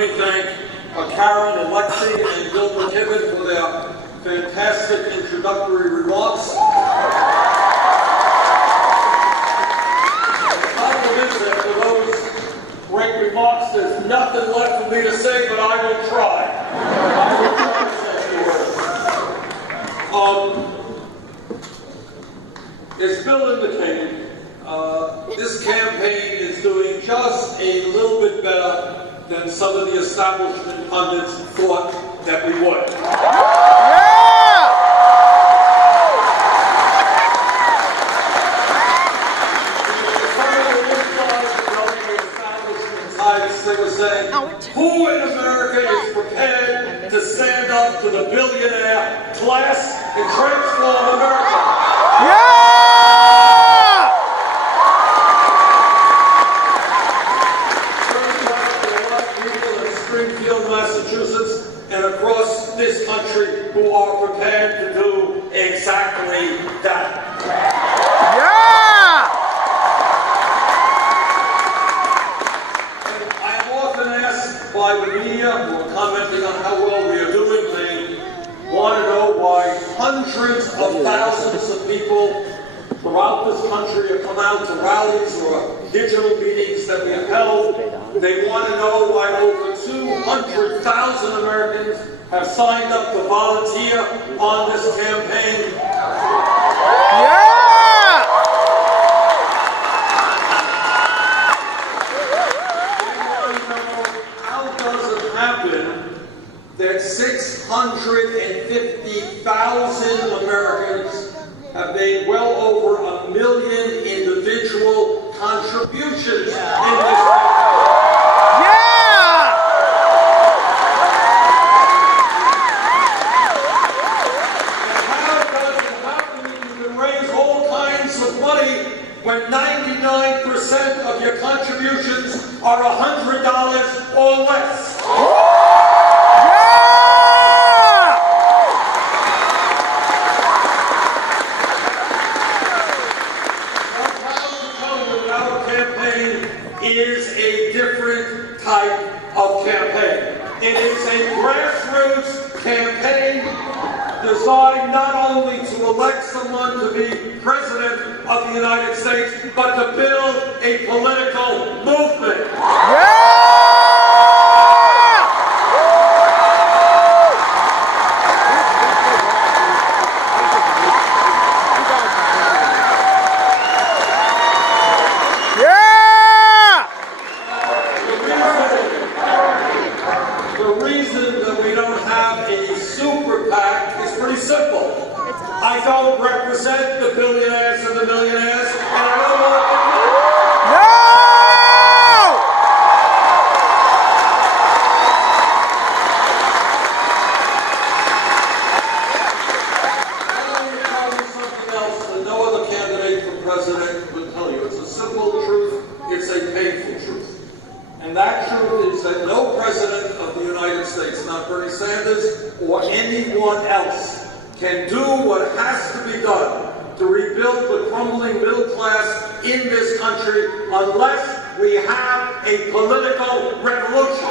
me thank Karen and Lexi and Bill McKibben for their fantastic introductory remarks. The problem is that for those great remarks, there's nothing left for me to say, but I will try. As Bill indicated, this campaign is doing just a little bit better than some of the establishment pundits thought that we would. They were saying, who in America is prepared to stand up to the billionaire class and transform America? Massachusetts and across this country who are prepared to do exactly that. And I am often asked by the media who are commenting on how well we are doing, they want to know why hundreds of thousands of people throughout this country have come out to rallies or digital meetings that we have held. They want to know why over 200,000 Americans have signed up to volunteer on this campaign. How does it happen that 650,000 Americans have made well over 1 million individual contributions in this campaign? When 99% of your contributions are $100 or less. I'm proud to tell you that our campaign is a different type of campaign. It is a grassroots campaign designed not only to elect someone to be President of the United States, but to build a political movement. The reason that we don't have a super PAC is pretty simple. I don't represent the billionaires and the millionaires, and I don't want them to. Let me tell you something else that no other candidate for president would tell you. It's a simple truth, it's a painful truth. And that truth is that no president of the United States, not Bernie Sanders or anyone else, can do what has to be done to rebuild the crumbling middle class in this country unless we have a political revolution.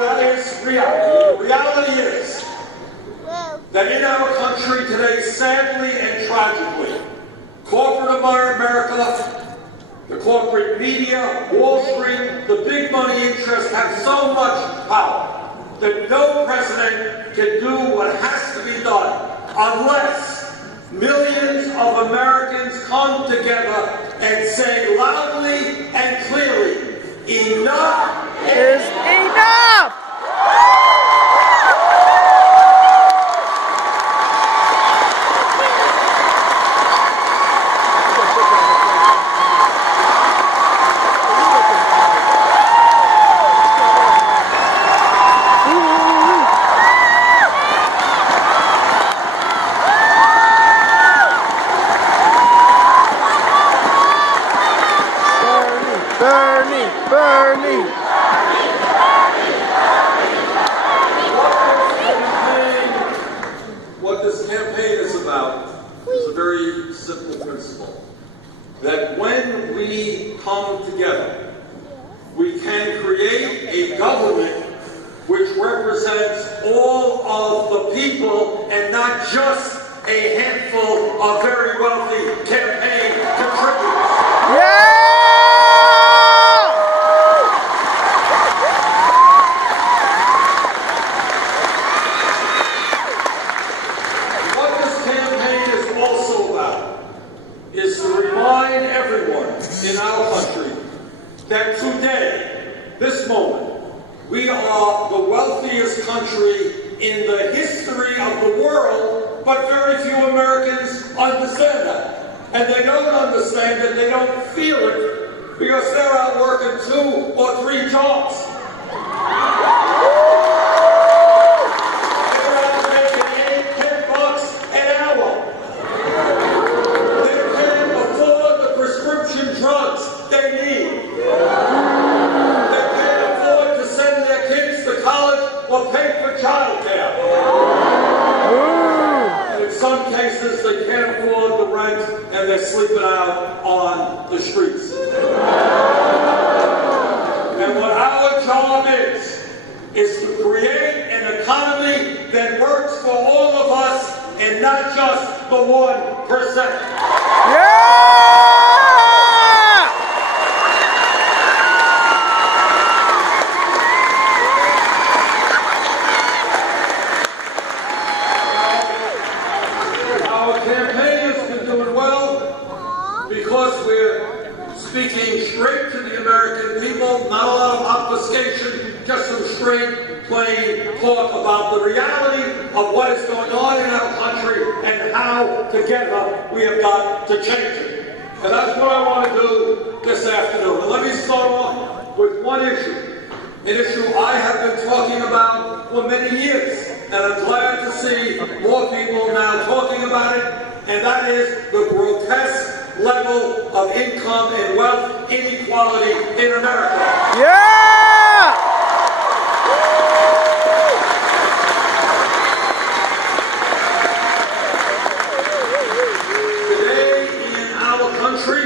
That is reality. The reality is that in our country today, sadly and tragically, corporate America, the corporate media, Wall Street, the big money interests have so much power that no president can do what has to be done unless millions of Americans come together and say loudly and clearly, enough is enough! Bernie! government which represents all of the people and not just a handful of very wealthy campaign contributors. Yeah! What this campaign is also about is to remind everyone in our country that today, this moment, we are the wealthiest country in the history of the world, but very few Americans understand that. And they don't understand it, they don't feel it, because they're out working 2 or 3 jobs. They're out making $8-10 an hour. They can't afford the prescription drugs they need. Or pay for child care. And in some cases, they can't afford the rent and they're sleeping out on the streets. And what our job is to create an economy that works for all of us and not just the 1%. Yeah! Speaking straight to the American people, not a lot of obfuscation, just some straight, plain talk about the reality of what is going on in our country and how together we have got to change it. And that's what I want to do this afternoon. And let me start off with one issue, an issue I have been talking about for many years, and I'm glad to see more people now talking about it, and that is the grotesque level of income and wealth inequality in America. Yeah! Today in our country,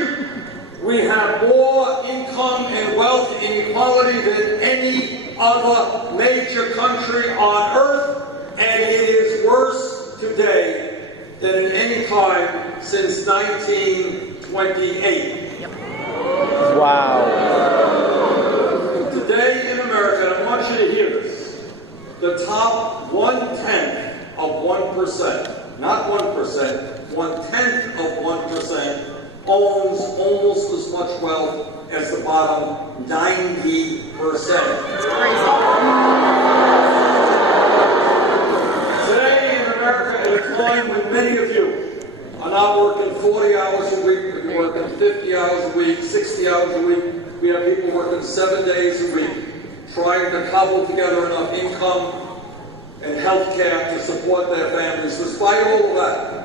we have more income and wealth inequality than any other major country on earth, and it is worse today than at any time since 1928. Wow. Today in America, and I want you to hear this, the top 1/10 of 1%, not 1%, 1/10 of 1% owns almost as much wealth as the bottom 90%. Today in America, at a time when many of you are not working 40 hours a week, but you're working 50 hours a week, 60 hours a week. We have people working 7 days a week, trying to cobble together enough income and health care to support their families. Despite all of that,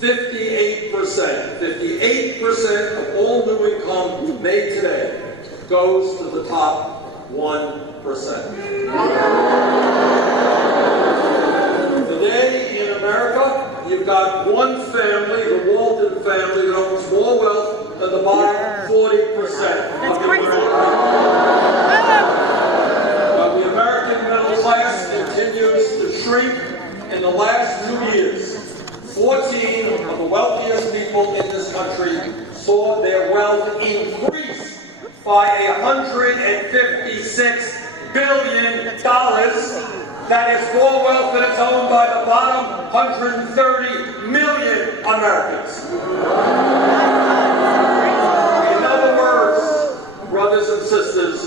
58% of all new income made today goes to the top 1%. Today in America, you've got one family, the Walton family, that owns more wealth than the bottom 40% of the American people. But the American middle class continues to shrink. In the last 2 years, 14 of the wealthiest people in this country saw their wealth increase by $156 billion. That is more wealth than is owned by the bottom 130 million Americans. In other words, brothers and sisters,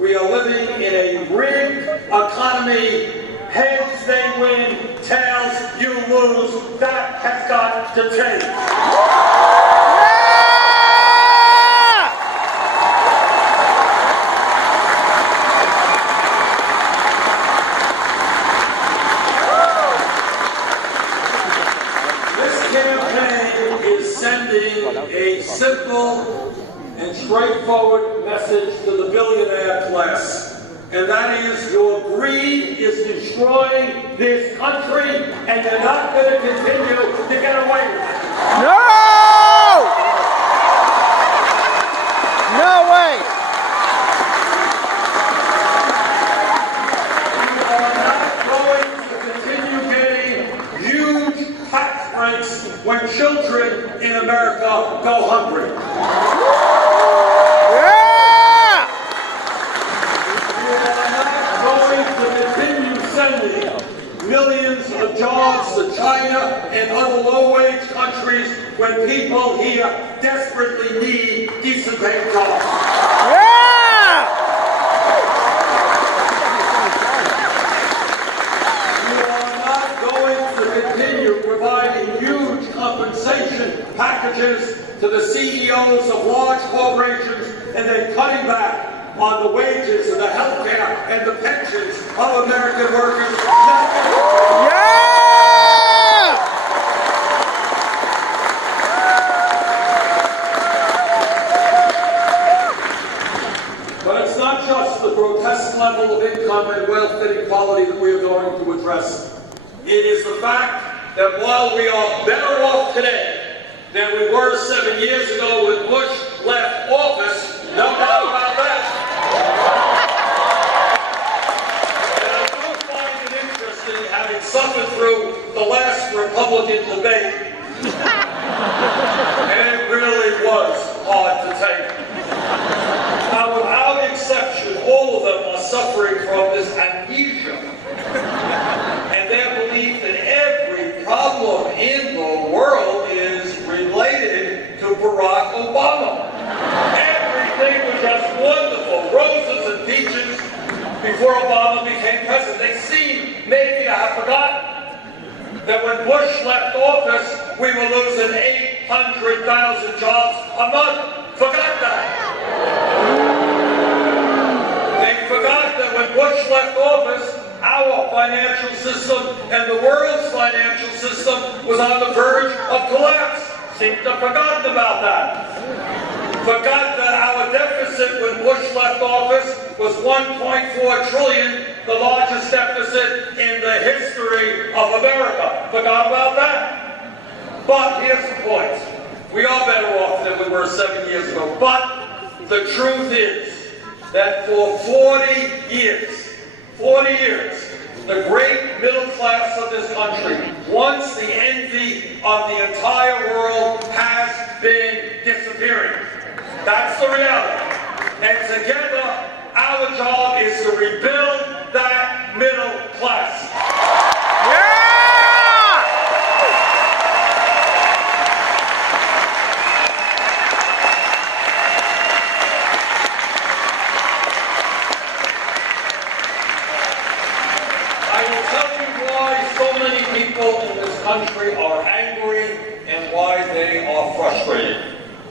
we are living in a rigged economy. Heads they win, tails you lose. That has got to change. A simple and straightforward message to the billionaire class, and that is your greed is destroying this country, and you're not going to continue to get away with it. No! No way! America go hungry. Yeah! We are not going to continue sending millions of jobs to China and other low-wage countries when people here desperately need decent-paid jobs. Yeah! We are not going to continue providing huge compensation packages to the CEOs of large corporations and then cutting back on the wages and the health care and the pensions of American workers. Yeah! But it's not just the grotesque level of income and wealth inequality that we are going to address. It is the fact that while we are better off today than we were 7 years ago when Bush left office, no doubt about that. And I do find it interesting, having suffered through the last Republican debate, and it really was hard to take. Now, without exception, all of them are suffering from this amnesia and their belief that every problem in the world is related to Barack Obama. Everything was just wonderful, roses and peaches before Obama became president. They seem maybe to have forgotten that when Bush left office, we were losing 800,000 jobs a month. Forgot that. They forgot that when Bush left office, our financial system and the world's financial system was on the verge of collapse. Seem to have forgotten about that. Forgot that our deficit when Bush left office was $1.4 trillion, the largest deficit in the history of America. Forgot about that. But here's the point. We are better off than we were 7 years ago. But the truth is that for 40 years, the great middle class of this country, once the envy of the entire world, has been disappearing. That's the reality. And together, our job is to rebuild that middle class. Yeah! I will tell you why so many people in this country are angry and why they are frustrated.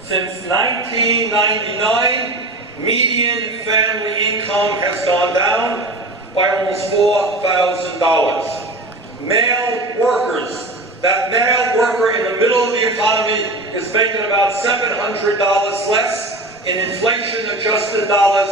Since 1999, median family income has gone down by almost $4,000. Male workers, that male worker in the middle of the economy is making about $700 less in inflation-adjusted dollars